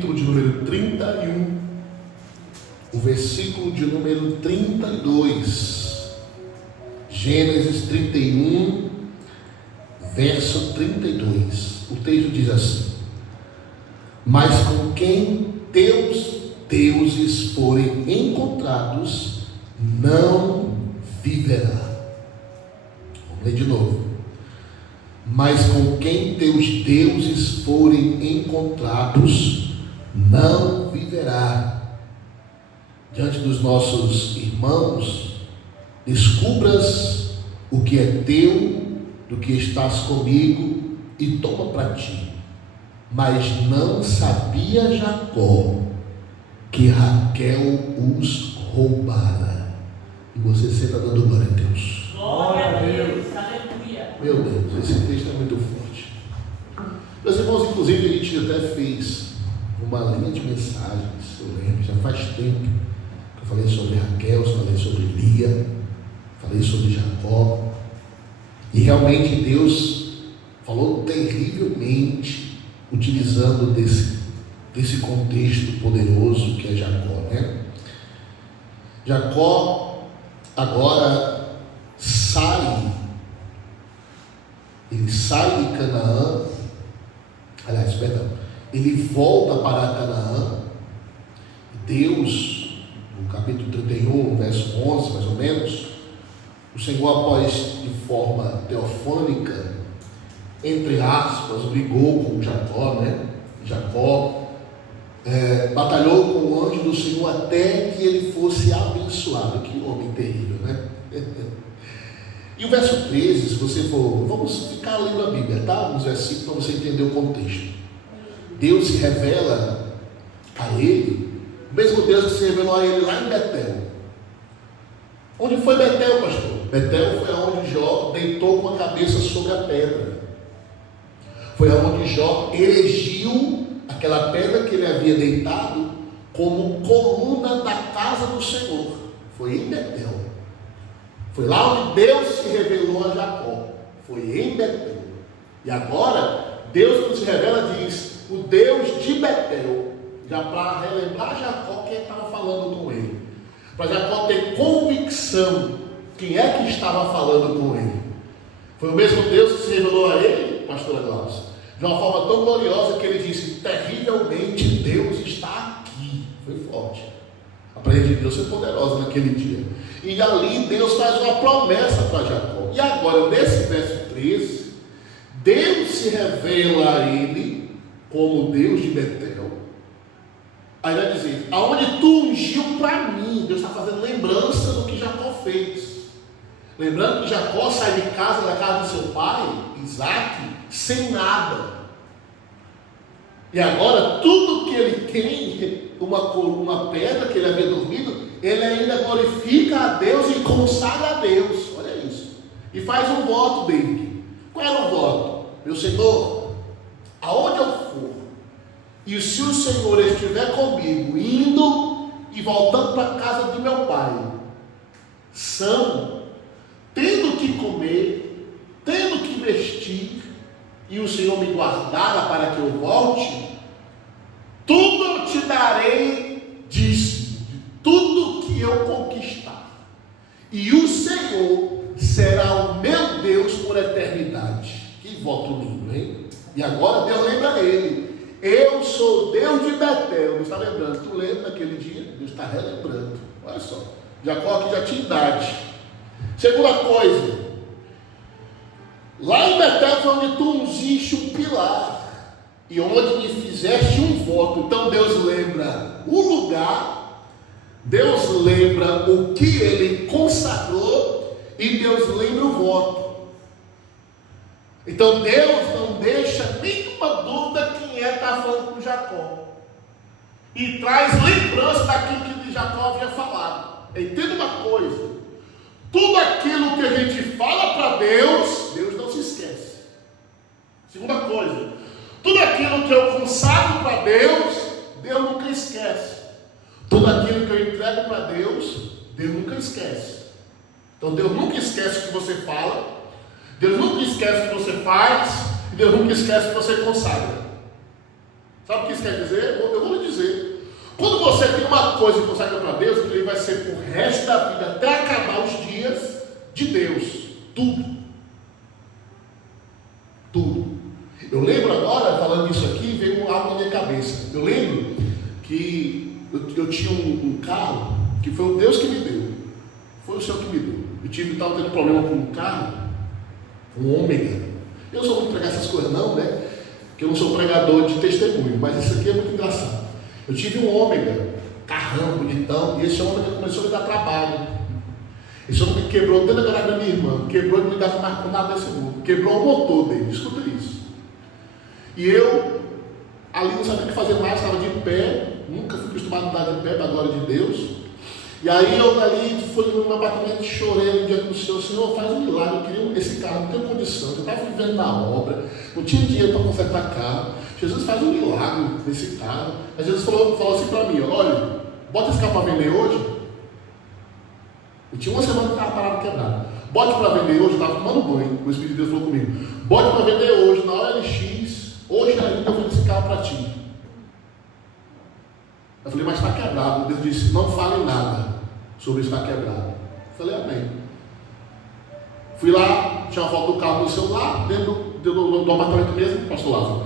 De número 31, o versículo de número 32, Gênesis 31, verso 32, o texto diz assim: mas com quem teus deuses forem encontrados, não viverá. Vamos ler de novo. Mas com quem teus deuses forem encontrados, não viverá. Diante dos nossos irmãos, descubras o que é teu, do que estás comigo, e toma para ti. Mas não sabia Jacó que Raquel os roubara. E você sempre está dando glória a Deus. Glória a Deus, aleluia. Meu Deus, esse texto é muito forte. Meus irmãos, inclusive a gente até fez uma linha de mensagens, eu lembro, já faz tempo que eu falei sobre Raquel, falei sobre Lia, falei sobre Jacó, e realmente Deus falou terrivelmente, utilizando desse contexto poderoso que é Jacó, né? Jacó agora ele sai de Canaã, ele volta para Canaã. Deus, no capítulo 31, verso 11, mais ou menos, o Senhor, após de forma teofânica, entre aspas, brigou com Jacó, né? Jacó batalhou com o anjo do Senhor até que ele fosse abençoado. Que homem terrível, né? E o verso 13, se você for, vamos ficar lendo a Bíblia, tá? Nos versículos, para você entender o contexto. Deus se revela a ele, o mesmo Deus que se revelou a ele lá em Betel. Onde foi Betel, pastor? Betel foi onde Jó deitou com a cabeça sobre a pedra. Foi onde Jó erigiu aquela pedra que ele havia deitado como coluna da casa do Senhor. Foi em Betel. Foi lá onde Deus se revelou a Jacó. Foi em Betel. E agora, Deus quando se revela diz: o Deus de Betel, já para relembrar Jacó quem estava falando com ele, para Jacó ter convicção quem é que estava falando com ele. Foi o mesmo Deus que se revelou a ele, pastora Glaucia, de uma forma tão gloriosa que ele disse: terrivelmente Deus está aqui. Foi forte. A presença de Deus foi poderosa naquele dia. E ali Deus faz uma promessa para Jacó. E agora, nesse verso 13, Deus se revela a ele como Deus de Betel. Aí vai dizer: aonde tu ungiu para mim. Deus está fazendo lembrança do que Jacó fez. Lembrando que Jacó sai de casa, da casa do seu pai, Isaac, sem nada. E agora, tudo que ele tem, uma pedra que ele havia dormido, ele ainda glorifica a Deus e consagra a Deus. Olha isso. E faz um voto dele. Qual era o voto? Meu Senhor, aonde eu for, e se o Senhor estiver comigo, indo e voltando para a casa de meu pai, são, tendo que comer, tendo que vestir, e o Senhor me guardara para que eu volte, tudo eu te darei disso, de tudo que eu conquistar, e o Senhor será o meu Deus por eternidade. Que voto lindo, hein? E agora Deus lembra a ele: eu sou Deus de Betel. Deus está lembrando. Tu lembra daquele dia? Deus está relembrando. Olha só, Jacó aqui já tinha idade. Segunda coisa, lá em Betel foi onde tu ungiste um pilar e onde me fizeste um voto. Então Deus lembra o lugar, Deus lembra o que ele consagrou e Deus lembra o voto. Então Deus não deixa nenhuma dúvida quem está falando com Jacó, e traz lembrança daquilo que Jacó havia falado. Entenda uma coisa: tudo aquilo que a gente fala para Deus, Deus não se esquece. Segunda coisa, tudo aquilo que eu consagro para Deus, Deus nunca esquece. Tudo aquilo que eu entrego para Deus, Deus nunca esquece. Então Deus nunca esquece o que você fala, Deus nunca esquece o que você faz, e Deus nunca esquece o que você consagra. Sabe o que isso quer dizer? Eu vou lhe dizer. Quando você tem uma coisa e consagra para Deus, ele vai ser pro resto da vida, até acabar os dias de Deus. Tudo. Tudo. Eu lembro agora, falando isso aqui, veio algo na minha cabeça. Eu lembro que eu tinha um carro, que foi o Deus que me deu. Foi o Senhor que me deu. Eu estava tendo problema com um carro, um Ômega. Eu sou muito pregar essas coisas não, né? Porque eu não sou pregador de testemunho, mas isso aqui é muito engraçado. Eu tive um Ômega, carrão, bonitão, e esse Ômega começou a me dar trabalho. Esse Ômega quebrou dentro da garagem da minha irmã, quebrou e não ligava mais com nada desse mundo. Quebrou o motor dele, escuta isso. E eu, ali não sabia o que fazer mais, estava de pé, nunca fui acostumado a andar de pé, para a glória de Deus. E aí eu ali fui no meu apartamento, chorei diante do Senhor, Senhor, faz um milagre, eu queria esse carro, não tenho condição, eu estava vivendo na obra, não tinha dinheiro para consertar carro. Jesus faz um milagre nesse carro. Aí Jesus falou assim para mim, olha, bota esse carro para vender hoje. Eu tinha uma semana que estava parado quebrado. Bote para vender hoje, eu estava tomando banho, o Espírito de Deus falou comigo, bote para vender hoje, na OLX, hoje ainda eu vendo esse carro para ti. Eu falei, mas está quebrado. Deus disse, não fale nada sobre estar quebrado. Eu falei, amém. Fui lá, tinha uma foto do carro no celular, dentro do apartamento mesmo, pastor Lázaro.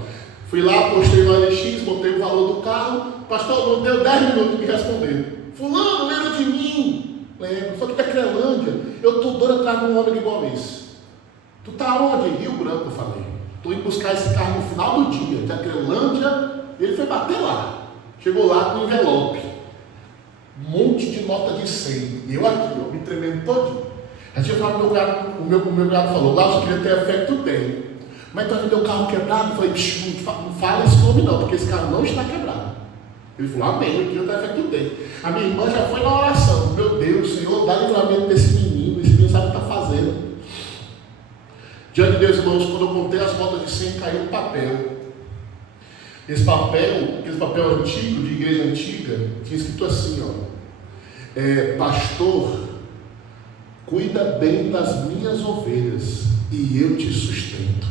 Fui lá, postei no OLX, botei o valor do carro, pastor, não deu 10 minutos me responder. Fulano, lembra de mim? Lembro, só que da Crelândia, eu estou doido atrás de um homem igual esse. Tu está onde? Rio Branco, eu falei. Estou indo buscar esse carro no final do dia, da Crelândia, e ele foi bater lá. Chegou lá com um envelope, um monte de nota de 100, e eu aqui, me tremendo todinho. A gente falou, o meu cunhado falou, lá eu queria ter a fé que tu tem. Mas tu vai vender o carro quebrado? Eu falei, não fala esse nome não, porque esse carro não está quebrado. Ele falou, amém, eu queria ter a fé que tu tem. A minha irmã já foi na oração, meu Deus, Senhor, dá livramento desse menino, esse menino sabe o que está fazendo. Diante de Deus, irmãos, quando eu contei as notas de 100, caiu um papel. Esse papel, aquele papel antigo, de igreja antiga, tinha escrito assim, ó, pastor, cuida bem das minhas ovelhas e eu te sustento.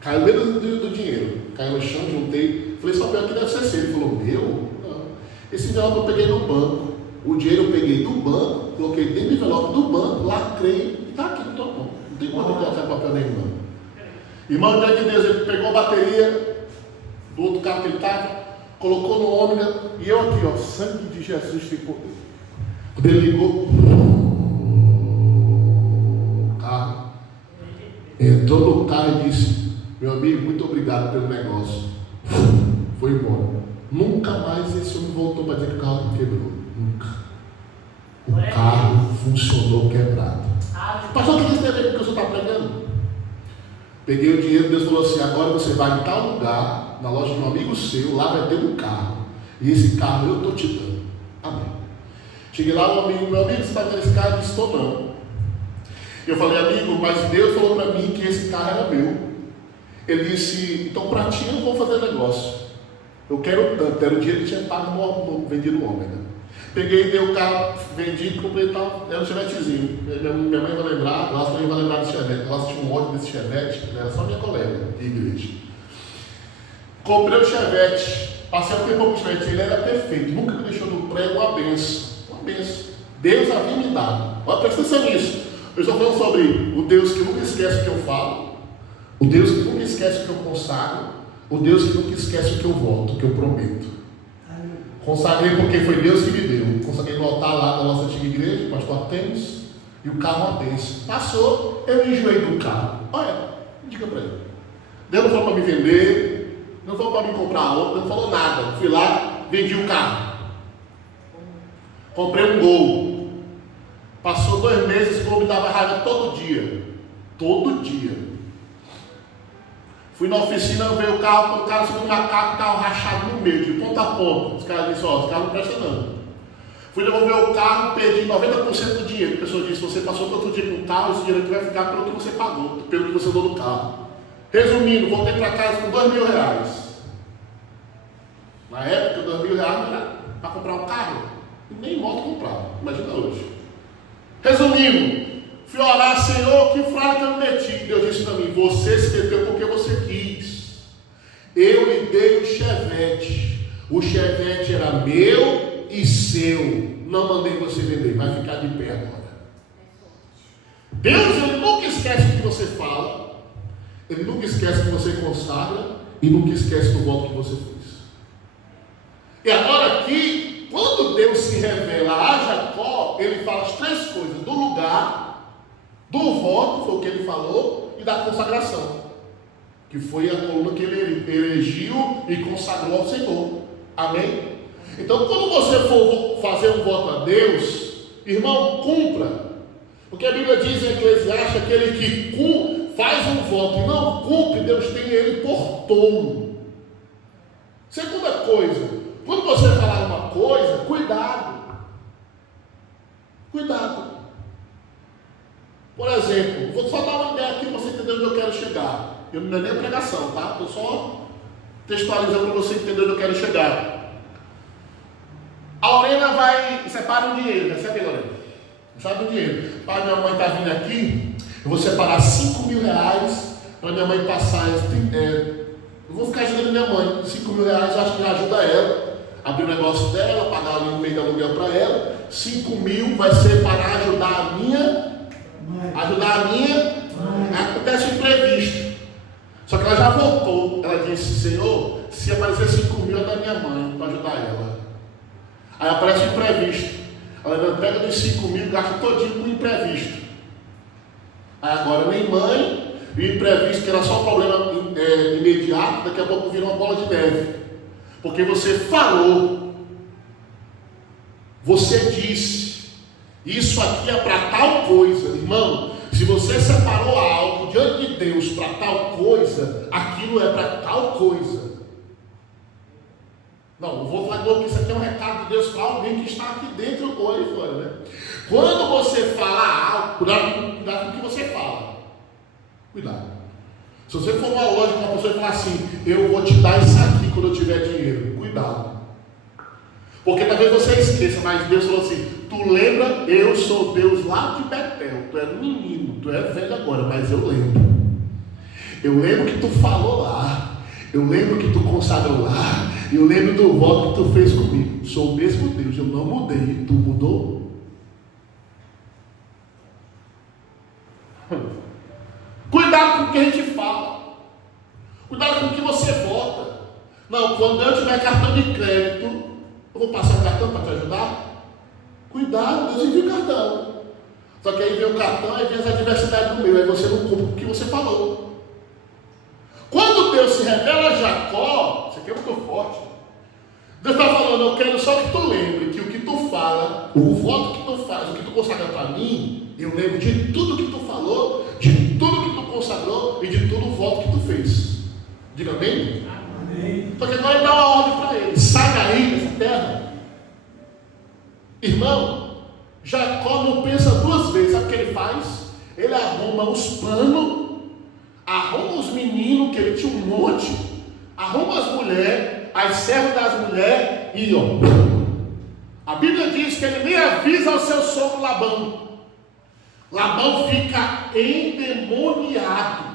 Caiu no meio do dinheiro, caiu no chão, juntei, falei, esse papel aqui deve ser seu. Ele falou, meu? Não. Esse envelope eu peguei no banco, o dinheiro eu peguei do banco, coloquei dentro do envelope do banco, lacrei e está aqui no teu mão. Não tem como colocar papel nenhum. Irmão, diante de Deus, ele pegou a bateria do outro carro que ele estava, colocou no Ômega, e eu aqui, ó, sangue de Jesus tem poder. Quando ele ligou o carro, entrou no carro e disse, meu amigo, muito obrigado pelo negócio. Foi embora. Nunca mais esse homem voltou para dizer que o carro não quebrou. Nunca. O carro funcionou quebrado. Pastor, o que isso tem a ver com o que o senhor está pregando? Peguei o dinheiro, Deus falou assim, agora você vai em tal lugar, na loja de um amigo seu, lá vai ter um carro. E esse carro eu estou te dando. Amém. Cheguei lá, meu amigo, você está vendo esse carro? Ele disse, estou não. Eu falei, amigo, mas Deus falou para mim que esse carro era meu. Ele disse, então para ti eu não vou fazer negócio. Eu quero tanto, era o dia que tinha pago vendido o Ômega. Peguei, dei o carro, vendi, comprei tal, era um chevetezinho. Minha mãe vai lembrar, nossa mãe vai lembrar desse chevette. Nossa, tinha um ódio desse chevette, era só minha colega de igreja. Comprei o chevette, passei um tempo com o chevette, ele era perfeito, nunca me deixou no prego, uma benção. Uma benção. Deus havia me dado. Olha, presta atenção nisso. Eu estou falando sobre o Deus que nunca esquece o que eu falo, o Deus que nunca esquece o que eu consagro, o Deus que nunca esquece o que eu voto, o que eu prometo. Consagrei porque foi Deus que me deu. Consagrei no altar lá da nossa antiga igreja, o pastor Artemis, e o carro uma bênção. Passou, eu enjoei do carro. Olha, diga para ele. Deus não falou para me vender, não falou para me comprar outro, não falou nada. Fui lá, vendi o carro. Comprei um Gol. Passou 2 meses, o Gol me dava raiva todo dia. Todo dia. Fui na oficina, veio o carro, o cara subiu no macaco, o carro rachado no meio, de ponta a ponta. Os caras disseram, esse carro não presta não. Fui devolver o carro, perdi 90% do dinheiro. A pessoa disse, você passou tanto dia com o carro, esse dinheiro aqui vai ficar pelo que você pagou, pelo que você deu no carro. Resumindo, voltei para casa com R$2.000. Na época, R$2.000 não era para comprar um carro, nem moto comprava, imagina hoje. Resumindo, fui orar, Senhor, que fraude que eu me meti. Deus disse para mim, você se meteu porque você quis. Eu lhe dei o chevette. O chevette era meu e seu. Não mandei você vender. Vai ficar de pé agora. Deus, Ele nunca esquece o que você fala. Ele nunca esquece que você consagra. E nunca esquece do voto que você fez. E agora aqui, quando Deus se revela a Jacó, Ele fala as três coisas: do lugar, do voto, foi o que Ele falou, e da consagração, que foi a coluna que Ele elegiu e consagrou ao Senhor. Amém? Então, quando você for fazer um voto a Deus, irmão, cumpra. Porque a Bíblia diz em Eclesiastes: aquele que faz um voto e não cumpre, Deus tem ele por tolo. Segunda coisa, quando você falar uma coisa, cuidado. Cuidado. Por exemplo, vou só dar uma ideia aqui para você entender onde eu quero chegar. Eu não é nem pregação, tá? Estou só textualizando para você entender onde eu quero chegar. A Lorena vai separar um dinheiro, recebe, Lorena? Sabe o dinheiro? Pai, minha mãe está vindo aqui, eu vou separar 5 mil reais para minha mãe passar. Eu vou ficar ajudando minha mãe. 5 mil reais eu acho que já ajuda ela. Abrir o negócio dela, pagar ali um mês de aluguel para ela. 5 mil vai ser para ajudar a minha. Acontece o imprevisto. Só que ela já voltou. Ela disse: Senhor, se aparecer 5 mil é da minha mãe para ajudar ela. Aí aparece o imprevisto. Ela pega dos 5 mil, gasta todinho com imprevisto. Aí agora nem mãe, e o imprevisto, que era só um problema imediato, daqui a pouco vira uma bola de neve. Porque você falou, você disse, isso aqui é para tal coisa. Irmão, se você separou algo diante de Deus para tal coisa, aquilo é para tal coisa. Não vou falar de novo, que isso aqui é um recado de Deus para alguém que está aqui dentro ou aí fora, né? Quando você fala algo, cuidado com o que você fala. Cuidado. Se você for uma loja com uma pessoa e falar assim: eu vou te dar isso aqui quando eu tiver dinheiro. Cuidado. Porque talvez você esqueça, mas Deus falou assim: tu lembra, eu sou Deus lá de Betel. Tu é menino, tu é velho agora, mas eu lembro. Eu lembro que tu falou lá. Eu lembro que tu consagrou lá. Eu lembro do voto que tu fez comigo. Sou o mesmo Deus, eu não mudei. Tu mudou? Cuidado com o que a gente fala. Cuidado com o que você vota. Não, quando eu tiver cartão de crédito, eu vou passar o cartão para te ajudar? Cuidado, Deus envia o cartão. Só que aí vem o cartão, aí vem as adversidades do meu. Aí você não cumpre o que você falou. Quando Deus se revela a Jacó, isso aqui é muito forte. Deus está falando: eu quero só que tu lembre que o que tu fala, o voto que tu faz, o que tu consagra para mim, eu lembro de tudo que tu falou, de tudo que tu consagrou e de todo o voto que tu fez. Diga bem? Amém. Só que agora ele dá uma ordem para ele: sai daí dessa terra. Irmão, Jacó não pensa duas vezes. Sabe o que ele faz? Ele arruma os panos, arruma os meninos, que ele tinha um monte, arruma as mulheres, as servas das mulheres e a Bíblia diz que ele nem avisa ao seu sogro Labão. Labão fica endemoniado.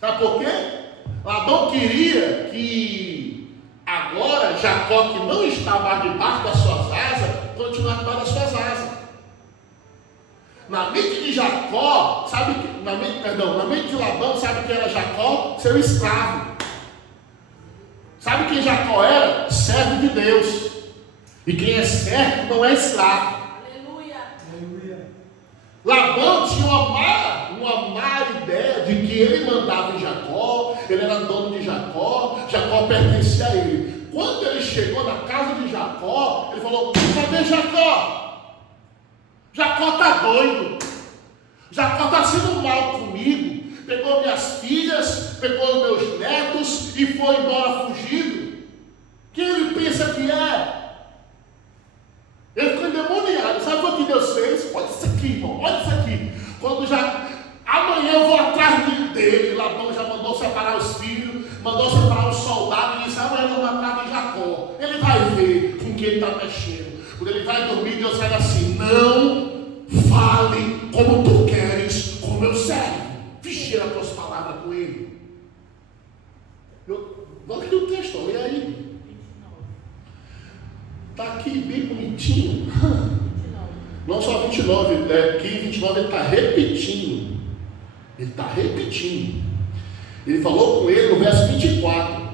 Sabe por quê? Labão queria que agora Jacó, que não está mais debaixo das suas asas, continuasse debaixo das suas asas. Na mente de Jacó, na mente de Labão, sabe que era Jacó? Seu escravo. Sabe quem Jacó era? Servo de Deus. E quem é servo não é escravo. Aleluia. Labão tinha uma má ideia de que ele mandava em Jacó, ele era dono de Jacó pertencia a ele. Quando ele chegou na casa de Jacó, ele falou: cadê Jacó? Jacó está doido. Jacó está sendo mal comigo. Pegou minhas filhas, pegou meus netos e foi embora fugido. Quem ele pensa que é? Ele ficou endemoniado. Sabe o que Deus fez? Olha isso aqui, irmão. Olha isso aqui. Amanhã eu vou atrás dele. Labão já mandou separar os filhos, mandou separar os soldados e disse: amanhã eu vou atrás de Jacó. Ele vai ver com quem ele está mexendo. Quando ele vai dormir, Deus vai assim: não fale como tu queres com meu servo. Vigia as tuas palavras com ele. Olha aqui o texto, olha aí. Está aqui bem bonitinho. Não só 29, aqui 29 ele está repetindo. Ele está repetindo. Ele falou com ele no verso 24.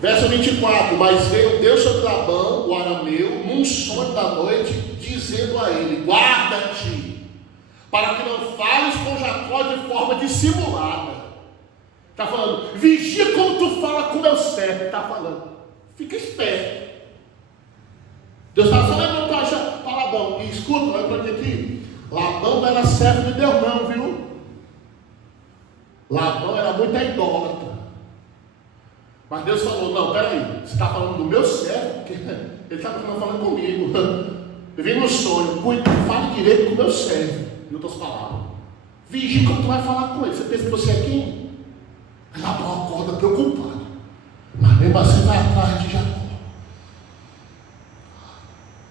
Verso 24: mas veio Deus sobre Labão, o arameu, num sonho da noite, dizendo a ele: guarda-te, para que não fales com Jacó de forma dissimulada. Está falando, vigia como tu fala com meu servo. Está falando, fica esperto. Deus está falando para Labão. E escuta, olha para aqui. Labão não era servo de Deus não, viu? Labão era muito idólatra. Mas Deus falou, não, peraí, você está falando do meu servo? Ele está falando comigo. Eu vim no sonho, fale direito com o meu servo. Em outras palavras, vigie como tu vai falar com ele. Você pensa que você é quem? Labão acorda preocupado, mas mesmo assim vai atrás de Jacó.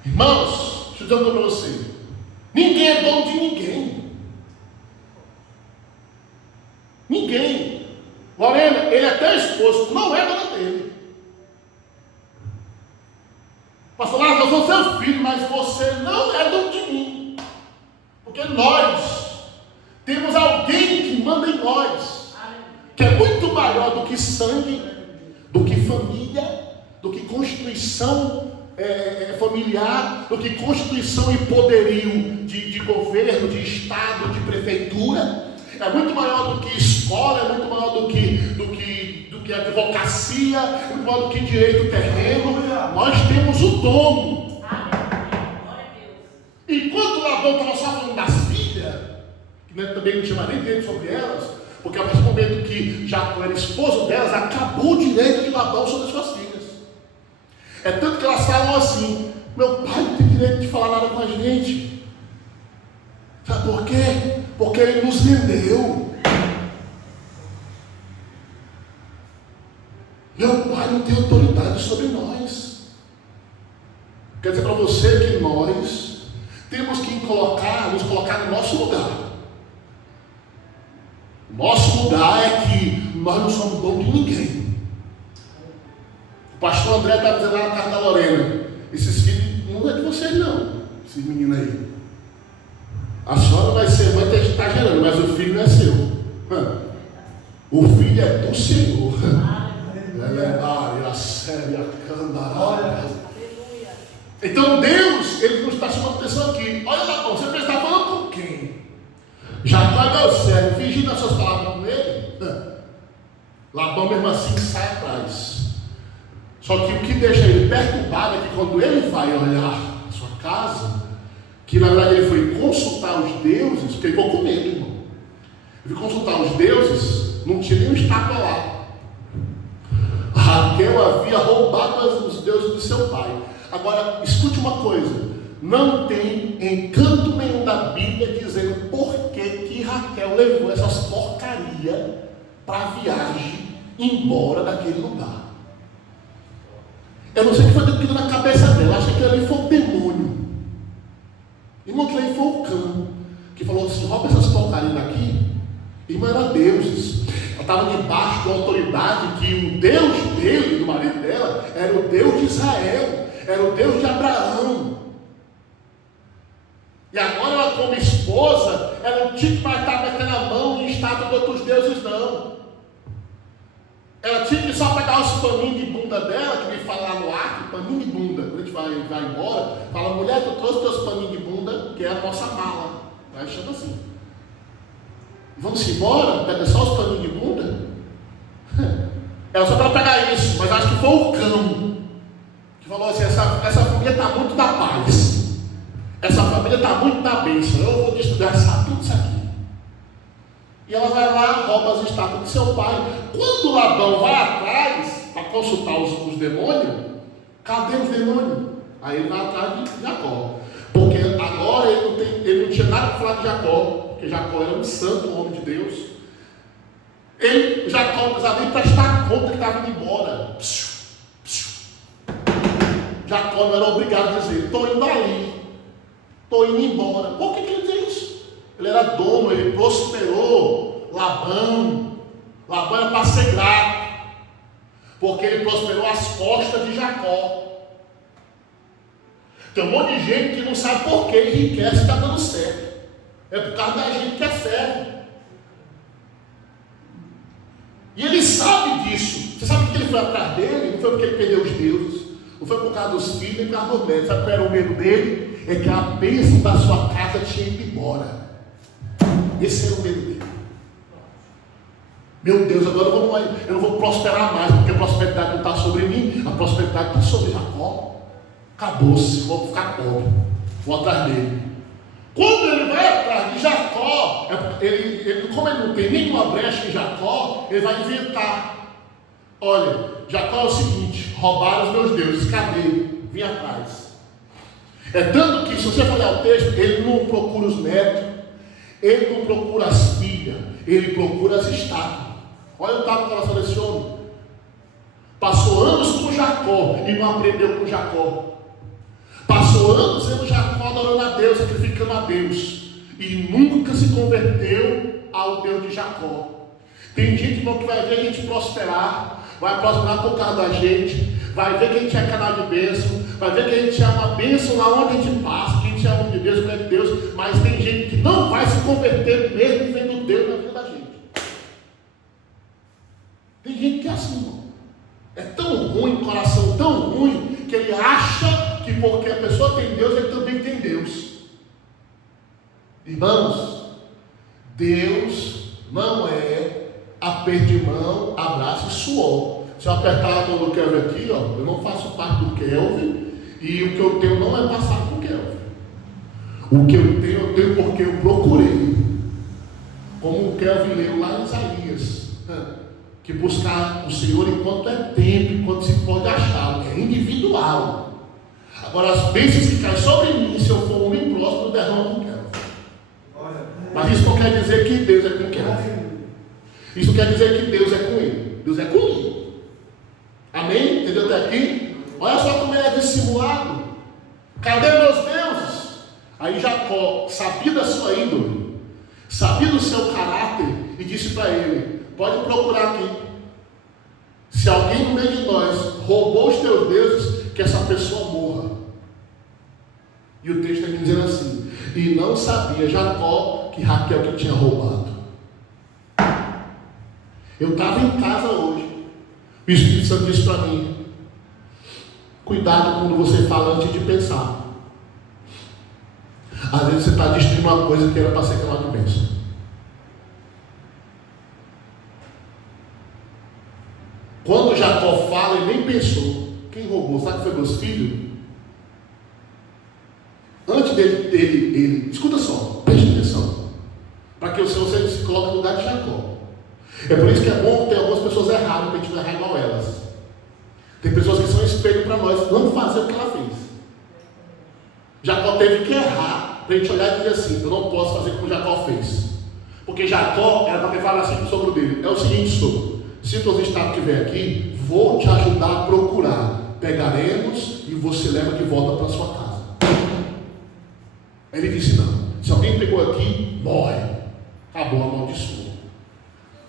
Irmãos, deixa eu dizer uma coisa para você: ninguém é dono de ninguém. Ninguém. Lorena, ele é teu esposo, não é dona dele. Pastor Lázaro, eu sou seu filho, mas você não é dono de mim. Porque nós temos alguém que manda em nós, que é muito maior do que sangue, do que família, do que constituição familiar, do que constituição e poderio de governo, de estado, de prefeitura. É muito maior do que escola, é muito maior do que advocacia, é muito maior do que direito terreno. Nós temos o dom. Enquanto Labão estava só falando das filhas, que também não tinha nem direito sobre elas, porque a partir do momento que Jacó era esposo delas, acabou o direito de Labão sobre as suas filhas. É tanto que elas falam assim: meu pai não tem direito de falar nada com a gente. Sabe por quê? Porque ele nos vendeu. Meu pai não tem autoridade sobre nós. Quer dizer para você que nós temos que nos colocar no nosso lugar. Nosso lugar é que nós não somos dono de ninguém. O pastor André está dizendo lá na casa da Lorena: esses filhos não é de vocês não, esses meninos aí. A senhora vai ser mãe, está gerando, mas o filho não é seu. O filho é do Senhor. Então Deus, ele não está chamando atenção aqui. Olha lá, você está falando com quem? Jacó é meu servo, fingindo as suas palavras com ele. Labão mesmo assim sai atrás. Só que o que deixa ele perturbado é que quando ele vai olhar a sua casa, que na verdade ele foi consultar os deuses, porque ele ficou com medo, irmão. Ele foi consultar os deuses, não tinha nenhum estátua lá. Raquel havia roubado os deuses do seu pai. Agora, escute uma coisa: não tem encanto nenhum da Bíblia dizendo por que Raquel levou essas porcarias para a viagem embora daquele lugar. Eu não sei o que foi dentro na cabeça dela. Acho que ali foi o demônio. Irmão, que ali foi o cão que falou assim: rouba essas porcarias daqui. Irmã, era deuses. Ela estava debaixo de uma autoridade que o Deus dele, do marido dela, era o Deus de Israel, era o Deus de Abraão. E agora ela, como esposa, ela não tinha que mais estar metendo a mão em estátua de outros deuses, não. Ela tinha que só pegar os paninhos de bunda dela, que me fala lá no Acre, paninho de bunda. Quando a gente vai embora, fala: mulher, tu trouxe teus paninhos de bunda, que é a nossa mala. Aí chama assim: vamos embora, pega só os paninhos de bunda. Ela só para pegar isso, mas acho que foi o cão que falou assim: essa família está muito da paz, essa família está muito da bênção, eu vou desgraçar tudo isso aqui. E ela vai lá, rouba as estátuas do seu pai. Quando Labão vai atrás para consultar os demônios, cadê os demônios? Aí ele vai atrás de Jacó, porque agora ele não tinha nada para falar de Jacó, porque Jacó era um santo, um homem de Deus. Jacó não precisava nem prestar conta que estava indo embora. Jacó não era obrigado a dizer: estou indo ali, estou indo embora. Por que ele dizia isso? Ele era dono, ele prosperou Labão. Labão era para ser grato, porque ele prosperou às costas de Jacó. Tem um monte de gente que não sabe por que enriquece e está dando certo. É por causa da gente que é servo. E ele sabe disso. Você sabe por que ele foi atrás dele? Não foi porque ele perdeu os deuses, não foi por causa dos filhos, nem por causa dos netos. Sabe qual era o medo dele? É que a bênção da sua casa tinha ido embora. Esse era o medo dele. Meu Deus, agora eu não vou prosperar mais, porque a prosperidade não está sobre mim, a prosperidade está sobre Jacó. Acabou-se, vou ficar pobre. Vou atrás dele. Quando ele vai atrás de Jacó, como ele não tem nenhuma brecha em Jacó, ele vai inventar. Olha, Jacó é o seguinte: roubaram os meus deuses, cadê? Vim atrás. É tanto que, se você olhar o texto, ele não procura os netos, ele não procura as filhas, ele procura as estátuas. Olha o tato do coração desse homem. Passou anos com Jacó e não aprendeu com Jacó. Passou anos vendo Jacó adorando a Deus, sacrificando a Deus, e nunca se converteu ao Deus de Jacó. Tem gente, irmão, que vai ver a gente prosperar, vai prosperar por causa da gente, vai ver que a gente é canal de bênção, vai ver que a gente é uma bênção lá onde a gente passa, que a gente é homem de Deus, mulher de Deus, mas tem gente que não vai se converter mesmo vendo Deus na vida da gente. Tem gente que é assim, irmão. É tão ruim, coração tão ruim, que ele acha que porque a pessoa tem Deus, ele também tem Deus. Irmãos, Deus não é aperto de mão, abraço e suor. Se eu apertar a mão do Kelvin aqui, ó, eu não faço parte do Kelvin, e o que eu tenho não é passar com o Kelvin. O que eu tenho porque eu procurei. Como o Kelvin leu lá em Isaías, que buscar o Senhor enquanto é tempo, enquanto se pode achar, é individual. Agora, as bênçãos que caem sobre mim, se eu for um homem próximo, eu derramo com Kelvin. Mas isso não quer dizer que Deus é com Kelvin. Isso quer dizer que Deus é com ele. Deus é comigo. Amém? Entendeu até aqui? Olha só como ele é dissimulado. Cadê meus deuses? Aí Jacó sabia da sua índole, sabia do seu caráter, e disse para ele: pode procurar aqui. Se alguém no meio de nós roubou os teus deuses, que essa pessoa morra. E o texto está dizendo assim: e não sabia Jacó que Raquel que tinha roubado. Eu estava em casa hoje, o Espírito Santo disse para mim: cuidado quando você fala antes de pensar. Às vezes você está destruindo uma coisa que era para ser canal de bênção. Quando Jacó fala, ele nem pensou. Quem roubou? Sabe que foi meus filhos? Antes dele, escuta só, preste atenção, para que o Senhor se coloque no lugar de Jacó. É por isso que é bom ter algumas pessoas erradas, para a gente não errar igual elas. Tem pessoas que são espelho para nós, não fazer o que ela fez. Jacó teve que errar, para a gente olhar e dizer assim: eu não posso fazer como Jacó fez. Porque Jacó era para ter falado assim para o sogro dele: é o seguinte, sogro, se o estado estiver aqui, vou te ajudar a procurar. Pegaremos e você leva de volta para sua casa. Ele disse: não, se alguém pegou aqui, morre. Acabou a maldição.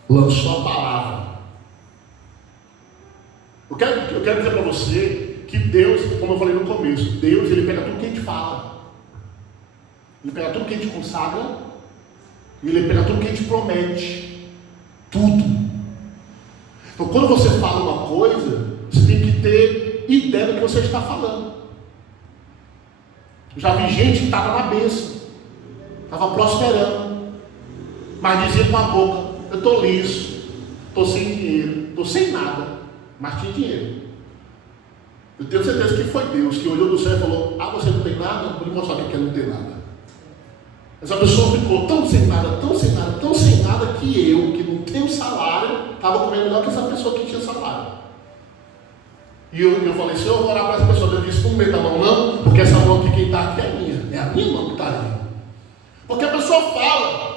Lançou a palavra. Eu quero dizer para você que Deus, como eu falei no começo, Deus, ele pega tudo que a gente fala, ele pega tudo que a gente consagra, ele pega tudo que a gente promete, tudo. Então, quando você fala uma coisa, você tem que ter ideia do que você está falando. Eu já vi gente que estava na bênção, estava prosperando, mas dizia com a boca: eu estou liso, estou sem dinheiro, estou sem nada, mas tinha dinheiro. Eu tenho certeza que foi Deus que olhou do céu e falou: ah, você não tem nada? Vou lhe mostrar que não tem nada. Essa pessoa ficou tão sem nada, tão sem nada, tão sem nada, que eu, que não tenho salário, estava comendo melhor que essa pessoa que tinha salário. E eu falei: Senhor, eu vou orar para essa pessoa. Deus disse: não meta a mão não, porque essa mão aqui, quem está aqui é minha. É a minha mão que está ali. Porque a pessoa fala.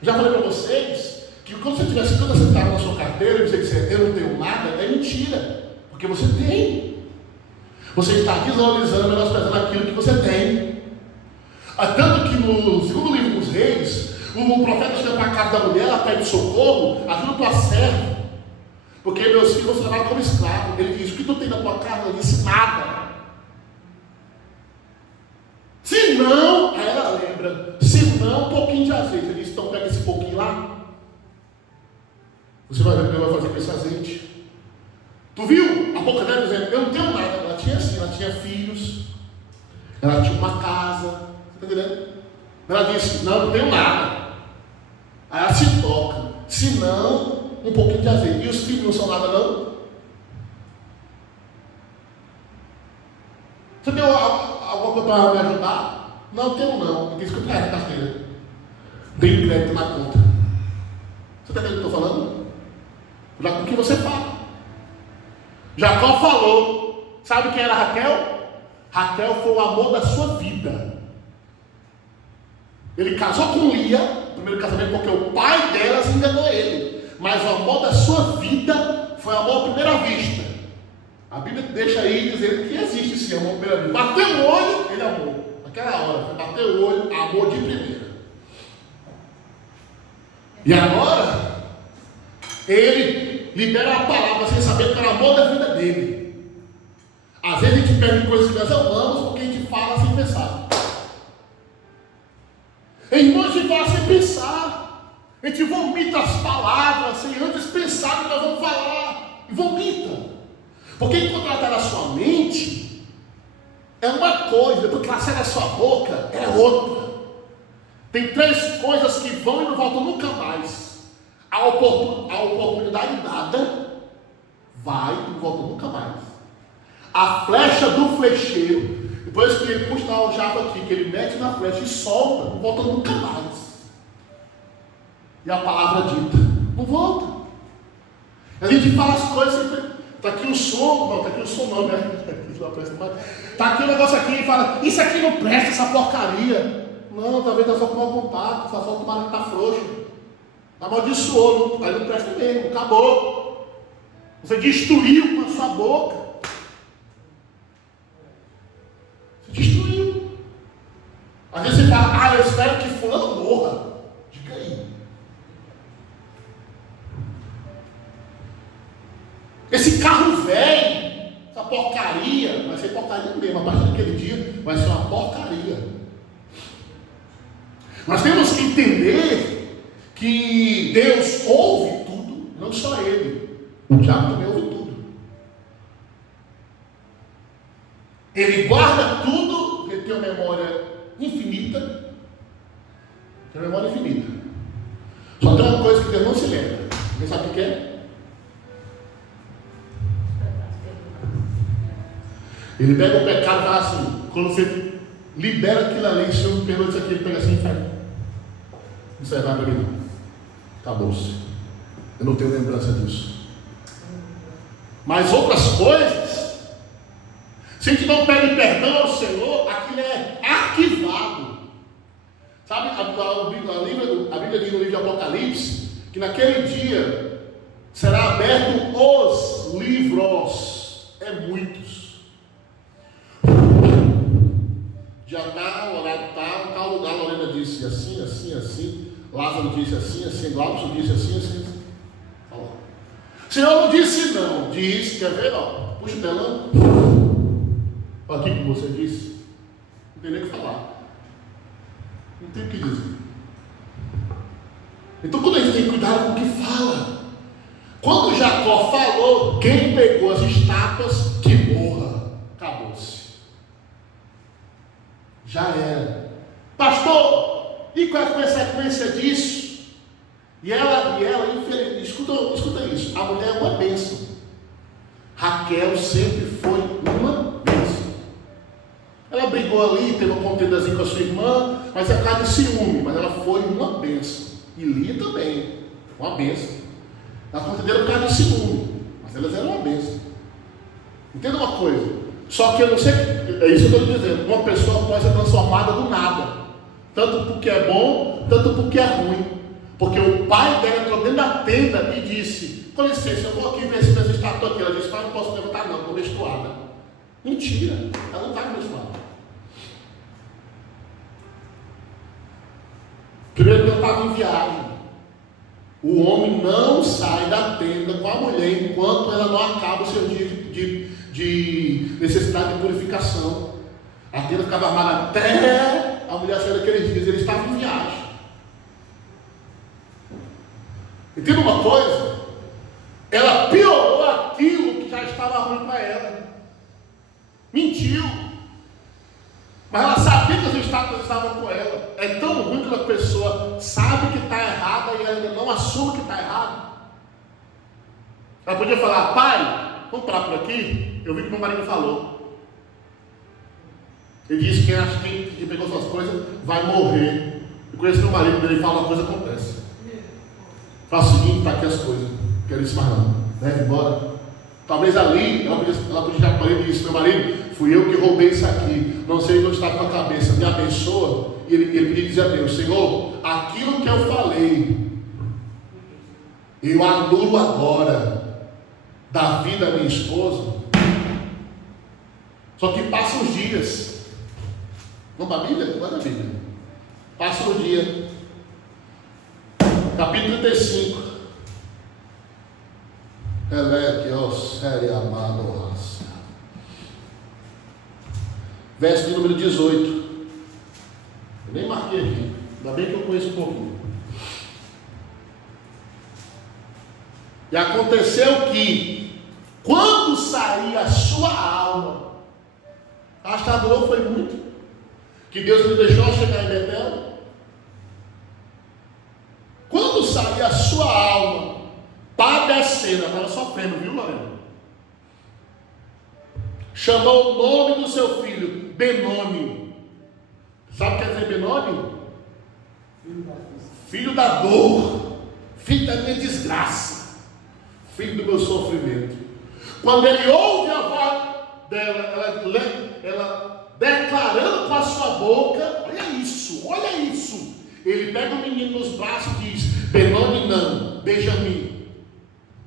Já falei para vocês que quando você tiver 50 centavos na sua carteira e você disser: eu não tenho nada, é mentira. Porque você tem. Você está desvalorizando, menosprezando aquilo que você tem. Tanto que no segundo livro dos Reis, O profeta chega para a casa da mulher, ela pede socorro, ajuda tua serva, porque meus filhos vão ser levados como escravos. Ele diz: o que tu tem na tua casa? Ela disse: nada. Se não, aí ela lembra, se não, um pouquinho de azeite. Ele diz: então pega esse pouquinho lá, você vai ver o que vai fazer com esse azeite. Tu viu a boca dela dizendo: eu não tenho nada. Ela tinha assim, ela tinha filhos, ela tinha uma casa, você está entendendo? Ela disse: não tenho nada. Aí ela se toca, se não, um pouquinho de azeite. E os filhos não são nada não? Você deu alguma coisa para me ajudar? Não, tenho não. Ele disse que eu tenho a carteira. Dei crédito na conta. Você está entendendo o que eu estou falando? Já com o que você fala. Jacó falou. Sabe quem era Raquel? Raquel foi o amor da sua vida. Ele casou com Lia, primeiro casamento, porque o pai delas enganou ele. Mas o amor da sua vida foi amor à primeira vista. A Bíblia deixa aí dizendo que existe esse amor à primeira vista. Bateu o olho, ele amou. Naquela hora, bateu o olho, amor de primeira. E agora, ele libera a palavra sem saber que era o amor da vida dele. Às vezes a gente perde coisas que nós amamos porque a gente fala sem pensar. Irmãos, a gente fala sem pensar. A gente vomita as palavras sem antes pensar que nós vamos falar. E vomita. Porque enquanto ela está na sua mente, é uma coisa, depois que ela sai da sua boca, é outra. Tem três coisas que vão e não voltam nunca mais. A oportunidade dada vai e não volta nunca mais. A flecha do flecheiro, depois que ele puxa o jabo aqui, que ele mete na flecha e solta, não volta nunca mais. E a palavra dita, não volta. A gente fala as coisas sempre. Está aqui o som, não, está aqui o som não, né? Está aqui o negócio aqui e fala: isso aqui não presta, essa porcaria. Não, talvez é só com mau contato, só o marido está frouxo. Amaldiçoou, aí não presta mesmo, acabou. Você destruiu com a sua boca. Você destruiu. Às vezes você fala: eu espero que fulano morra. Diga aí. Esse carro velho, essa porcaria, vai ser porcaria mesmo. A partir daquele dia vai ser uma porcaria. Nós temos que entender que Deus ouve tudo, não só Ele. O diabo também ouve tudo. Ele guarda tudo, porque tem uma memória infinita. Tem uma memória infinita. Só tem uma coisa que Deus não se lembra. Você sabe o que é? Ele pega o pecado e fala assim: quando você libera aquilo ali, se eu perdoa isso aqui, ele pega assim e faz: isso aí vai para mim não. Acabou-se. Eu não tenho lembrança disso. Mas outras coisas, se a gente não pede perdão ao Senhor, aquilo é arquivado. Sabe, a Bíblia diz no livro de Apocalipse que naquele dia será aberto os livros. É muitos. Já está, o horário está, tal lugar, a Lorena disse assim, assim, assim, Lázaro disse assim, assim, Glaucio disse assim, assim. Fala. O Senhor não disse não, disse, quer ver? Ó, puxa o telão. Olha aqui como você disse. Não tem nem o que falar. Não tem o que dizer. Então quando a gente tem cuidado com o que fala. Quando Jacó falou, quem pegou as estátuas, que morra. Acabou-se. Já era. Pastor, e qual é a consequência disso? E ela escuta isso. A mulher é uma bênção. Raquel sempre foi uma bênção. Ela brigou ali, teve uma contendazinha com a sua irmã, mas é causa de ciúme, mas ela foi uma bênção. E Lia também, uma bênção. Ela contenderam por causa de ciúme, mas elas eram uma bênção. Entenda uma coisa. Só que eu não sei, é isso que eu estou dizendo, uma pessoa pode ser transformada do nada, tanto porque é bom, tanto porque é ruim, porque o pai dela entrou dentro da tenda e disse: com licença, eu vou aqui ver se minhas estátuas aqui. Ela disse: pai, não posso levantar não, estou menstruada. Mentira, ela não está menstruada. Primeiro, ele estava em viagem. O homem não sai da tenda com a mulher enquanto ela não acaba o seu dia de necessidade de purificação. A tenda ficava armada até a mulher sair daqueles dias. Ele estava em viagem. Entenda uma coisa? Ela piorou aquilo que já estava ruim para ela. Mentiu. Mas ela sabia que os obstáculos estavam com ela. É tão ruim que a pessoa sabe que está errada e ela ainda não assume que está errado. Ela podia falar: pai, vamos parar por aqui? Eu vi que meu marido falou. Ele disse que quem pegou suas coisas vai morrer. Eu conheço meu marido, ele fala uma coisa, acontece. Fala o seguinte: está aqui as coisas. Não quero isso mais não. Leve embora. Talvez ali ela podia já para o marido e disse: meu marido, fui eu que roubei isso aqui. Não sei onde está com a cabeça. Me abençoa. E ele podia dizer a Deus: Senhor, aquilo que eu falei, eu anulo agora da vida da minha esposa. Só que passam os dias. Vamos para a Bíblia? Vai na Bíblia. Passa o dia. Capítulo 35. Eleque, ó, série amado, raça. Verso de número 18. Eu nem marquei aqui. Ainda bem que eu conheço um pouquinho. E aconteceu que, quando saía a sua alma, acho que adorou foi muito, que Deus não deixou chegar em Betel. Quando saía a sua alma, padecendo, ela estava sofrendo, viu, Lorena? Chamou o nome do seu filho, Benoni. Sabe o que quer dizer Benoni? Filho da dor, filho da minha desgraça, filho do meu sofrimento. Quando ele ouve a voz dela, ela declarando com a sua boca: olha isso. Ele pega o menino nos braços e diz: Benoni não, Benjamim.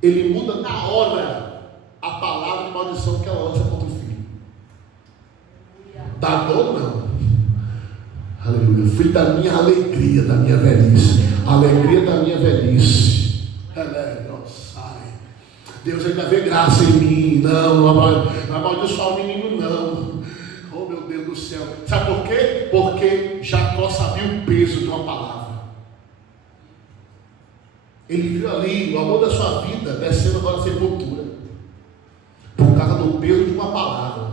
Ele muda na hora a palavra de maldição que ela lança contra o filho. Da dor não. Aleluia. Filho da minha alegria, da minha velhice. Alegria da minha velhice. Deus ainda vê graça em mim. Não amaldiçoar o menino, não. Oh, meu Deus do céu. Sabe por quê? Porque Jacó sabia o peso de uma palavra. Ele viu ali o amor da sua vida descendo agora a sepultura, por causa do peso de uma palavra.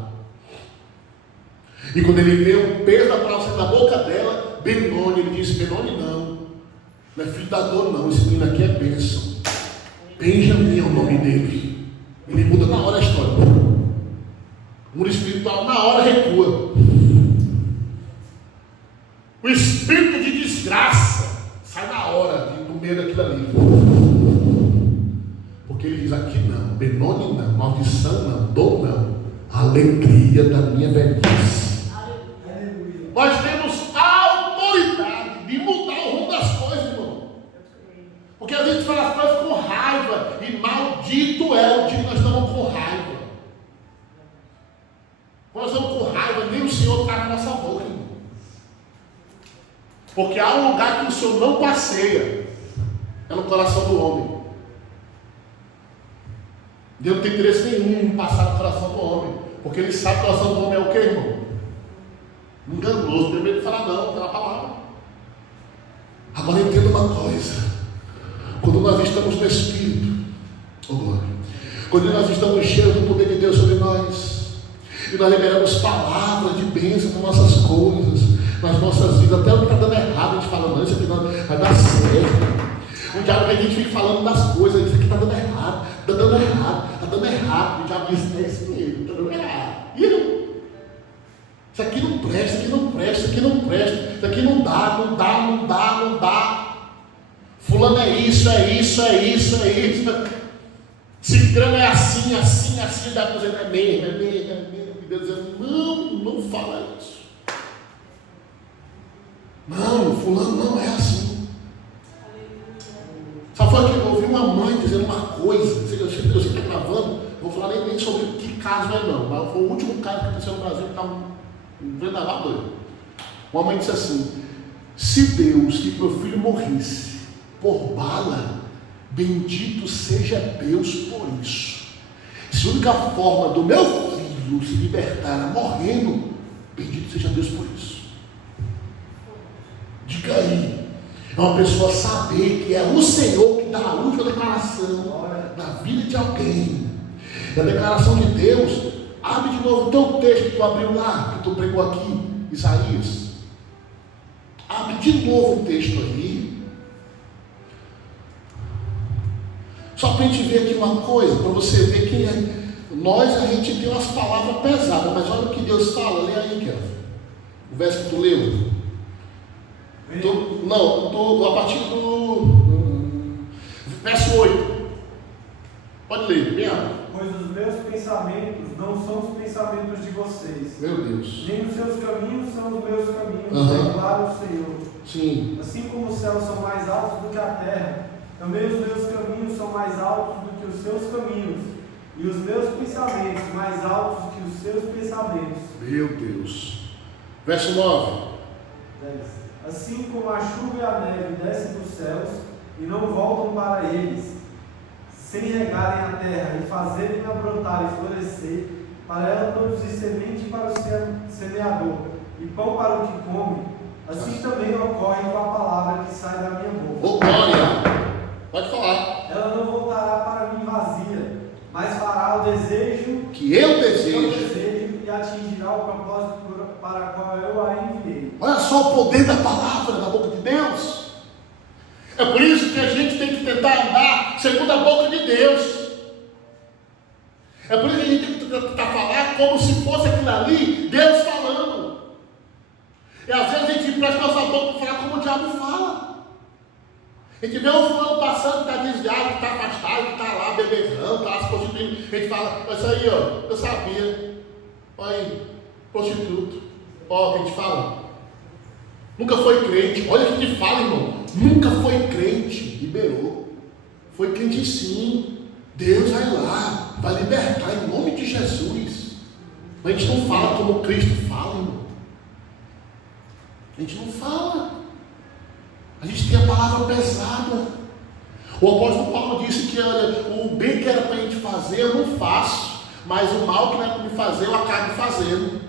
E quando ele vê o peso da palavra saindo da boca dela, Benoni, ele disse: Benoni não é filho da dor não, esse menino aqui é bênção. Benjamim é o nome dele. Ele muda na hora a história. O mundo espiritual na hora recua. O espírito de desgraça sai na hora, no meio daquilo ali. Porque ele diz: aqui não, Benoni não, maldição não, dor não, alegria da minha velhice. Nós temos a autoridade de mudar o rumo das coisas, irmão. Porque a gente faz as coisas com raiva, e maldito é o dia que nós estamos com raiva. Quando nós estamos com raiva, nem o Senhor traz na nossa boca, irmão. Porque há um lugar que o Senhor não passeia, é no coração do homem. Deus não tem interesse nenhum em passar no coração do homem, porque Ele sabe que o coração do homem é o que, irmão? Enganoso. Tem medo de falar não, pela palavra. Agora entenda uma coisa: quando nós estamos no Espírito, quando nós estamos cheios do poder de Deus sobre nós, e nós liberamos palavras de bênção nas nossas coisas, nas nossas vidas, até o que está dando errado, a gente fala: não, isso aqui vai dar certo. O diabo que a gente fica falando das coisas: isso aqui está dando errado, está dando errado, está dando errado. O diabo diz: é isso mesmo, está dando errado. E não. Isso aqui não presta, isso aqui não presta, isso aqui não presta, isso aqui não dá. Fulano é isso. Ciclano é assim, dá para dizer: é mesmo. E Deus dizendo: não fala isso. Não, fulano não é assim. Só foi que eu ouvi uma mãe dizendo uma coisa, eu sei que está gravando, não vou falar nem sobre que caso é não, mas foi o último caso que aconteceu no Brasil, que estava um vendaval doido. Uma mãe disse assim: Se Deus quis que meu filho morresse por bala, bendito seja Deus por isso. Se a única forma do meu filho se libertar era morrendo, bendito seja Deus por isso. Diga aí, é uma pessoa saber que é o Senhor que dá a última declaração na vida de alguém. E a declaração de Deus, abre de novo o teu texto que tu abriu lá, que tu pregou aqui, Isaías. Abre de novo o texto aí. Só para a gente ver aqui uma coisa, para você ver quem é. Nós, a gente tem umas palavras pesadas, mas olha o que Deus fala. Lê aí, Kelvin. O verso que tu leu. A partir do verso 8. Pode ler, bem alto. Pois os meus pensamentos não são os pensamentos de vocês. Meu Deus. Nem os seus caminhos são os meus caminhos, declara o Senhor. Sim. Assim como os céus são mais altos do que a terra, também os meus caminhos são mais altos do que os seus caminhos, e os meus pensamentos mais altos do que os seus pensamentos. Meu Deus. Verso 9. 10. Assim como a chuva e a neve descem dos céus e não voltam para eles, sem regarem a terra e fazerem-na brotar e florescer, para ela produzir semente para o semeador e pão para o que come, assim também ocorre com a palavra que sai da minha boca. Ô, glória! Pode falar. Ela não voltará para mim vazia, mas fará o desejo que eu desejo e atingirá o propósito para qual eu a enviei. Olha só o poder da palavra na boca de Deus. É por isso que a gente tem que tentar andar segundo a boca de Deus. É por isso que a gente tem que tentar falar como se fosse aquilo ali, Deus falando. E às vezes a gente presta nossa boca para falar como o diabo fala. A gente vê um fulano passando que está desviado, que está afastado, que está lá bebezão, está lá se prostituindo. A gente fala, isso aí, ó, eu sabia. Olha aí, prostituto. Ó, que a gente fala. Nunca foi crente. Olha o que a gente fala, irmão. Nunca foi crente. Liberou. Foi crente sim. Deus vai lá, vai libertar em nome de Jesus. Mas a gente não fala como Cristo fala, irmão. A gente não fala. A gente tem a palavra pesada. O apóstolo Paulo disse que o bem que era para a gente fazer, eu não faço. Mas o mal que não era para me fazer, eu acabo fazendo.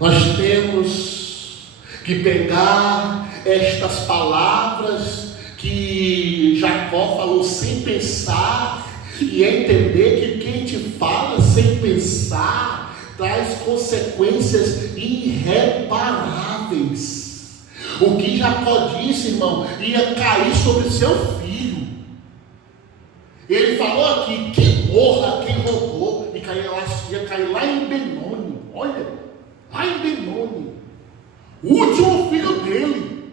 Nós temos que pegar estas palavras que Jacó falou sem pensar e entender que quem te fala sem pensar traz consequências irreparáveis. O que Jacó disse, irmão, ia cair sobre seu filho. Ele falou aqui que morra quem roubou e ia cair lá em Benoni. Olha, lá em Benoni. O último filho dele.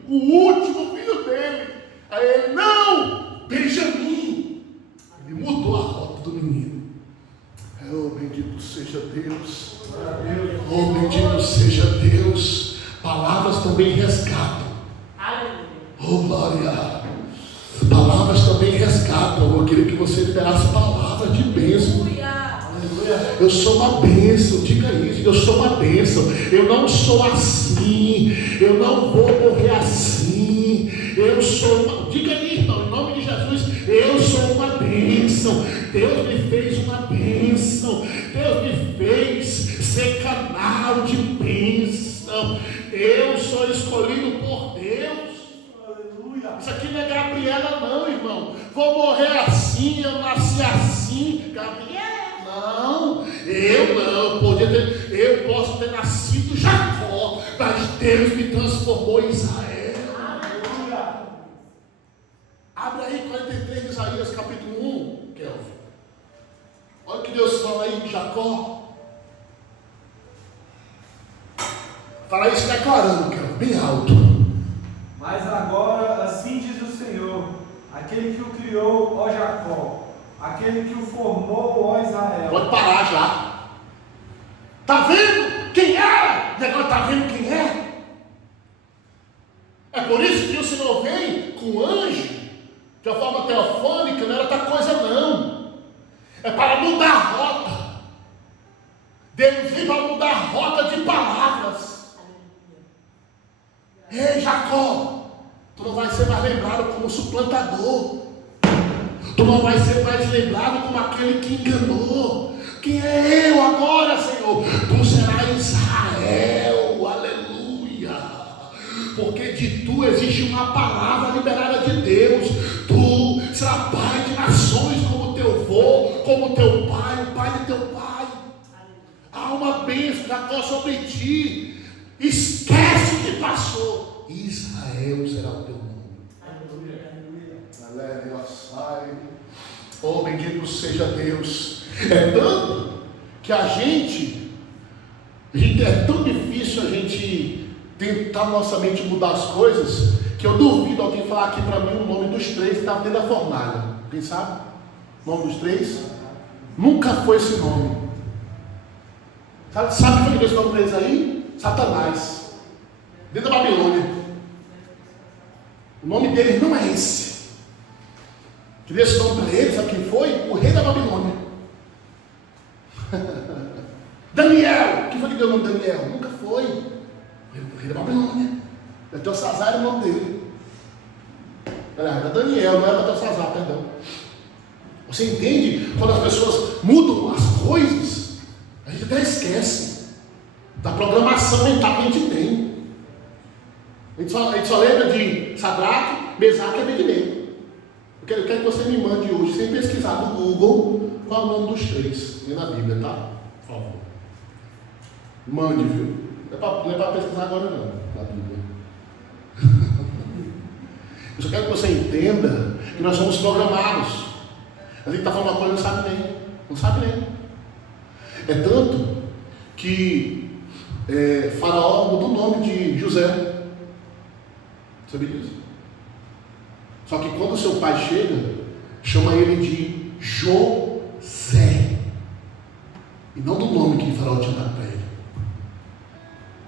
Aí ele, não, Benjamim. Ele mudou a rota do menino. Oh, bendito seja Deus. Oh, bendito seja Deus. Palavras também resgatam. Oh, glória. Palavras também resgatam. Eu queria que você liberasse palavras de bênção. Eu sou uma bênção, diga isso, eu sou uma bênção. Eu não sou assim, eu não vou morrer assim. Eu sou uma, diga aí, irmão, em nome de Jesus, eu sou uma bênção. Deus me fez uma bênção. Deus me fez ser canal de bênção. Eu sou escolhido por Deus. Aleluia. Isso aqui não é Gabriela não, irmão. Vou morrer assim, eu nasci assim. Gabriela, não. Eu posso ter nascido Jacó, mas Deus me transformou em Israel. Aleluia. Abre aí 43 de Isaías, capítulo 1, Kelvin. Olha o que Deus fala aí de Jacó. Fala isso declarando, Kelvin, bem alto. Mas agora, assim diz o Senhor, aquele que o criou, ó Jacó, aquele que o formou, ó Israel. Pode parar já. Está vendo quem era? E agora está vendo quem é? É por isso que o Senhor vem com o anjo, de uma forma teofônica, não era outra coisa não. É para mudar a rota. Deus vem para mudar a rota de palavras. Ei, Jacó, tu não vai ser mais lembrado como suplantador. Tu não vai ser mais lembrado como aquele que enganou. Quem é eu agora, Senhor? Tu serás Israel, aleluia. Porque de tu existe uma palavra liberada de Deus. Tu serás pai de nações como teu avô, como teu pai, o pai de teu pai. Há uma bênção, Jacó, sobre ti. Esquece o que passou. Israel será o teu nome. Aleluia. Oh, bendito seja Deus. É tanto que a gente é tão difícil a gente tentar nossa mente mudar as coisas, que eu duvido alguém falar aqui para mim o nome dos três que estava dentro da fornalha. Quem sabe? O nome dos três? Nunca foi esse nome. Sabe o que foi esse nome para eles aí? Satanás. Dentro da Babilônia. O nome deles não é esse. Que deu esse nome para eles, sabe quem foi? O rei da Babilônia. Daniel. Quem foi que deu o nome de Daniel? Nunca foi. O rei da Babilônia. Beltesazar era o nome dele. Era Daniel, não era Beltesazar, perdão. Você entende? Quando as pessoas mudam as coisas, a gente até esquece da programação mental que a gente tem. A gente só lembra de Sadraque, Mesaque e Abednego. Eu quero que você me mande hoje, sem pesquisar no Google, qual é o nome dos três. Vem na Bíblia, tá? Por favor. Mande, viu? Não é para pesquisar agora não, na Bíblia. Eu só quero que você entenda que nós somos programados. A gente está falando uma coisa e não sabe nem. Não sabe nem. É tanto que Faraó mudou o nome de José. Sabe disso? Só que quando o seu pai chega, chama ele de José. E não do nome que Faraó tinha dado para ele.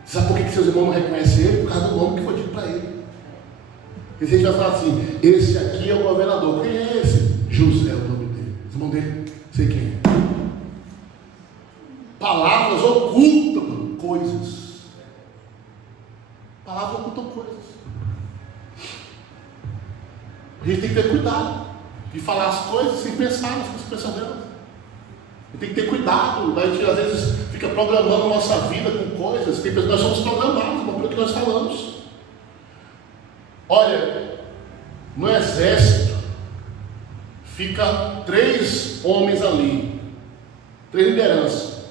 Sabe por que seus irmãos não reconhecem ele? Por causa do nome que foi dito para ele. E você vai falar assim: esse aqui é o governador. Quem é esse? José é o nome dele. Os irmãos dele, sei quem é. Palavras ocultam coisas. Palavras ocultam coisas. A gente tem que ter cuidado de falar as coisas sem pensar nas consequências delas. A gente tem que ter cuidado. A gente às vezes fica programando a nossa vida com coisas. Nós somos programados, não pelo que nós falamos. Olha, no exército fica 3 homens ali, 3 lideranças,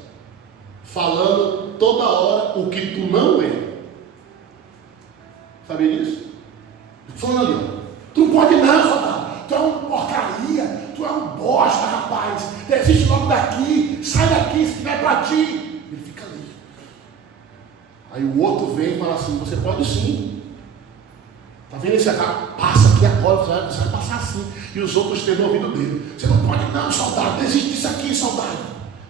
falando toda hora o que tu não é. Sabia disso? Falando ali, ó. Tu não pode não, soldado. Tu é uma porcaria. Tu é um bosta, rapaz. Desiste logo daqui. Sai daqui, isso não é pra ti. Ele fica ali. Aí o outro vem e fala assim: você pode sim. Tá vendo esse cara? Passa aqui agora, você vai passar assim. E os outros têm no ouvido dele: você não pode não, soldado. Desiste disso aqui, soldado.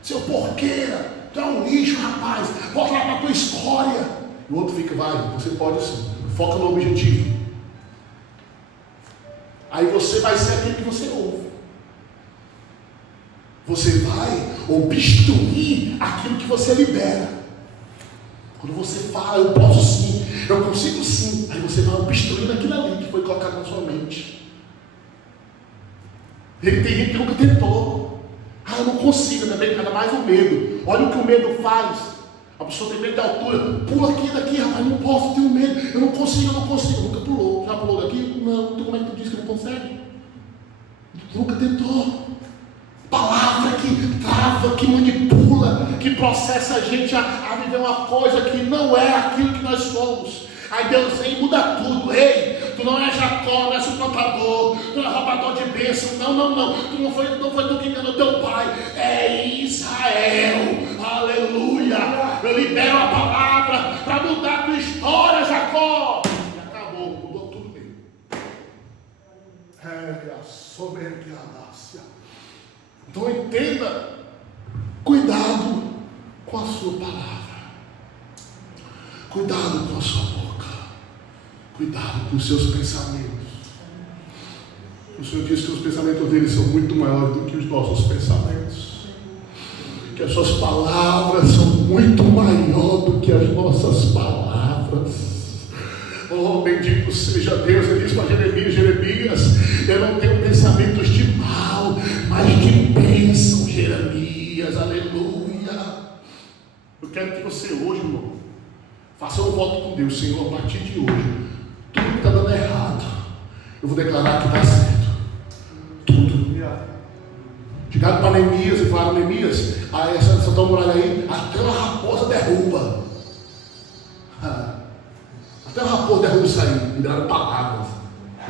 Seu porqueira. Tu é um lixo, rapaz. Volta lá pra tua história. E o outro fica: vai, você pode sim. Foca no objetivo. Aí você vai ser aquilo que você ouve. Você vai obstruir aquilo que você libera. Quando você fala, eu posso sim, eu consigo sim, aí você vai obstruindo aquilo ali que foi colocado na sua mente. Tem gente que nunca tentou. Eu não consigo, ainda mais o medo. Olha o que o medo faz. A pessoa tem medo da altura, pula aqui daqui, rapaz, não posso, tenho medo, eu não consigo. Nunca pulou. Já pulou daqui? Não. Então como é que tu diz que não consegue? Tu nunca tentou. Palavra que trava, que manipula, que processa a gente a viver uma coisa que não é aquilo que nós somos. Aí Deus vem e muda tudo. Ei, tu não é Jacó, não é suplantador, tu não é roubador de bênção. Não. Tu não foi tu que enganou teu pai. É Israel. Aleluia. Eu libero a palavra para mudar a tua história, Jacó. E acabou, mudou tudo dele. A soberania. Então entenda, cuidado com a sua palavra, cuidado com a sua boca, cuidado com os seus pensamentos. O Senhor diz que os pensamentos dele são muito maiores do que os nossos pensamentos, que as suas palavras são muito maiores do que as nossas palavras. Oh, bendito seja Deus. Ele diz para Jeremias, eu não tenho pensamentos de mal, mas de bênção, Jeremias, aleluia. Eu quero que você hoje, irmão, faça um voto com Deus. Senhor, a partir de hoje, tudo que está dando errado, eu vou declarar que dá certo. Tudo. Chegaram para Neemias e falaram: Neemias, essa tua muralha aí, até uma raposa derruba. Até uma raposa derruba isso aí. Me deram palavras.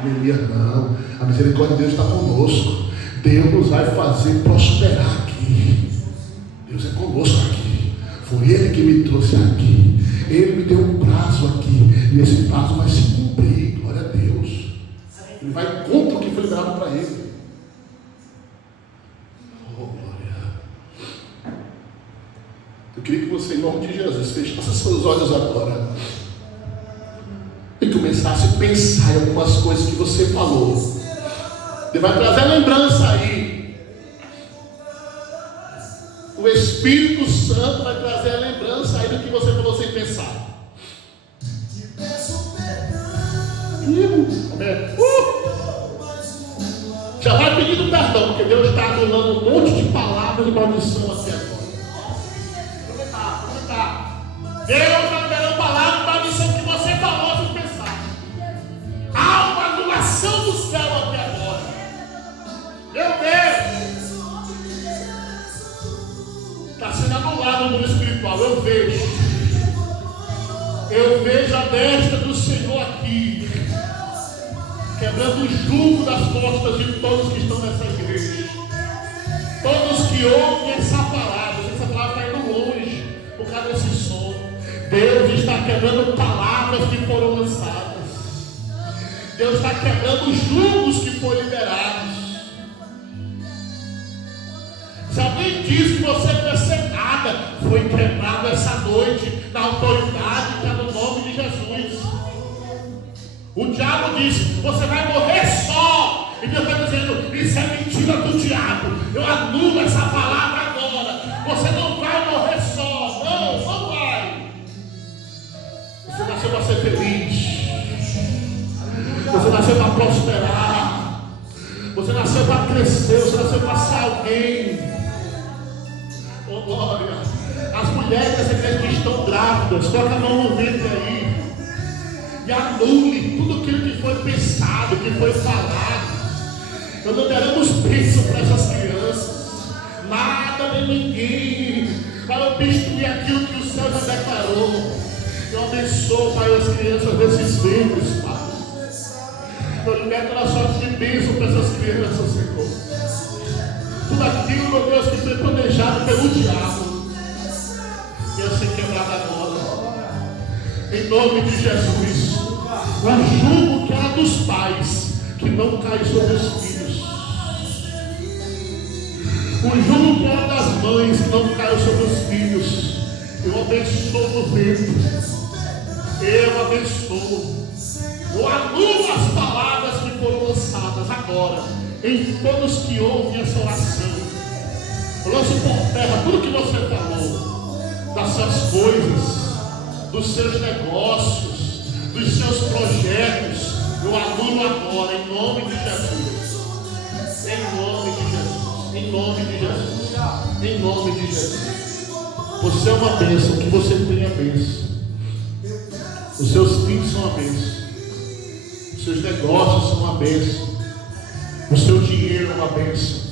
Neemias: não, a misericórdia de Deus está conosco. Deus vai fazer prosperar aqui. Deus é conosco aqui. Foi Ele que me trouxe aqui. Ele me deu um prazo aqui. E esse prazo vai se cumprir. Glória a Deus. Ele vai contra o que foi liberado para ele. Oh, glória. Eu queria que você, em nome de Jesus, fechasse seus olhos agora e começasse a pensar em algumas coisas que você falou. Ele vai trazer lembrança aí. O Espírito Santo vai trazer a lembrança aí do que você falou sem pensar. Já vai pedindo perdão, porque Deus está anulando um monte de palavras de maldição aqui agora. Aproveitar. Deus está liberando palavras de maldição que você falou sem pensar. Há uma anulação do céu aqui agora. Meu Deus! Está sendo anulado no mundo espiritual. Eu vejo a destra do Senhor aqui, quebrando o jugo das costas de todos que estão nessa igreja. Todos que ouvem essa palavra está indo longe por causa desse som. Deus está quebrando palavras que foram lançadas. Deus está quebrando os jugos que foram liberados. Se alguém diz que você não vai ser nada, foi quebrado essa noite na autoridade que é no nome de Jesus. O diabo disse: você vai morrer só. E Deus está dizendo: isso é mentira do diabo. Eu anulo essa palavra agora. Você não vai morrer só. Não vai. Você nasceu para ser feliz. Você nasceu para prosperar. Você nasceu para crescer. Você nasceu para ser alguém. Oh, glória. As mulheres dessa igreja que estão grávidas, coloca a mão no ventre aí e anule tudo aquilo que foi pensado, que foi falado. Nós não daremos bênção para essas crianças, nada nem ninguém para obstruir aquilo que o céu já declarou. Eu abençoo, Pai, as crianças desses ventres, Pai. Eu libero a sorte de bênção para essas crianças, Senhor. Tudo aquilo, meu Deus, que foi planejado pelo diabo, eu sei quebrado agora, em nome de Jesus. O jugo que era dos pais, que não cai sobre os filhos. O jugo que era das mães, que não cai sobre os filhos. Eu abençoo no ventre. Eu abençoo. Eu anulo as palavras que foram lançadas agora em todos que ouvem essa oração. Eu lanço por terra tudo que você falou, das suas coisas, dos seus negócios, dos seus projetos. Eu anulo agora em nome de Jesus. Em nome de Jesus. Em nome de Jesus. Em nome de Jesus. Você é uma bênção, que você tenha bênção. Os seus filhos são uma bênção. Os seus negócios são uma bênção. O seu dinheiro é uma bênção.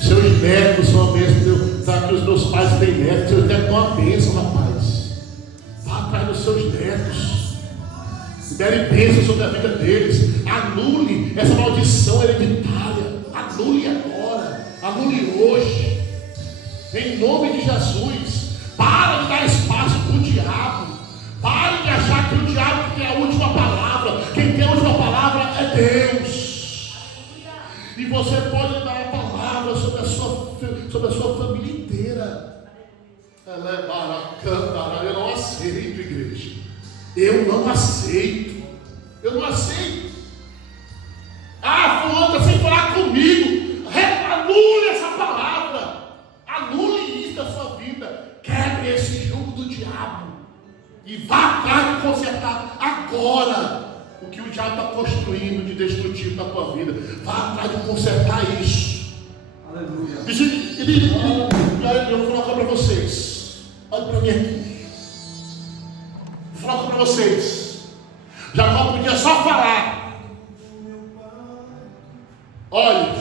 Seus netos são uma bênção. Sabe que os meus pais têm netos. Seus netos são uma bênção, rapaz. Vá atrás dos seus netos. E derem bênção sobre a vida deles. Anule essa maldição hereditária. Anule agora. Anule hoje. Em nome de Jesus. Para de dar espaço para o diabo. Pare de achar que o diabo tem a última palavra. Quem tem a última palavra é Deus. E você pode dar a palavra sobre a sua família inteira. Ela é baracana. Eu não aceito, igreja. Eu não aceito. Eu não aceito. Ah, fulano está sem falar comigo. Anule essa palavra. Anule isso da sua vida. Quebre esse jugo do diabo. E vá de consertar agora o que o diabo está construindo de destrutivo na tua vida. Vá atrás de consertar isso. Aleluia. Eu vou falar para vocês. Olha para mim aqui. Vou falar para vocês. Jacó podia só falar. Olha,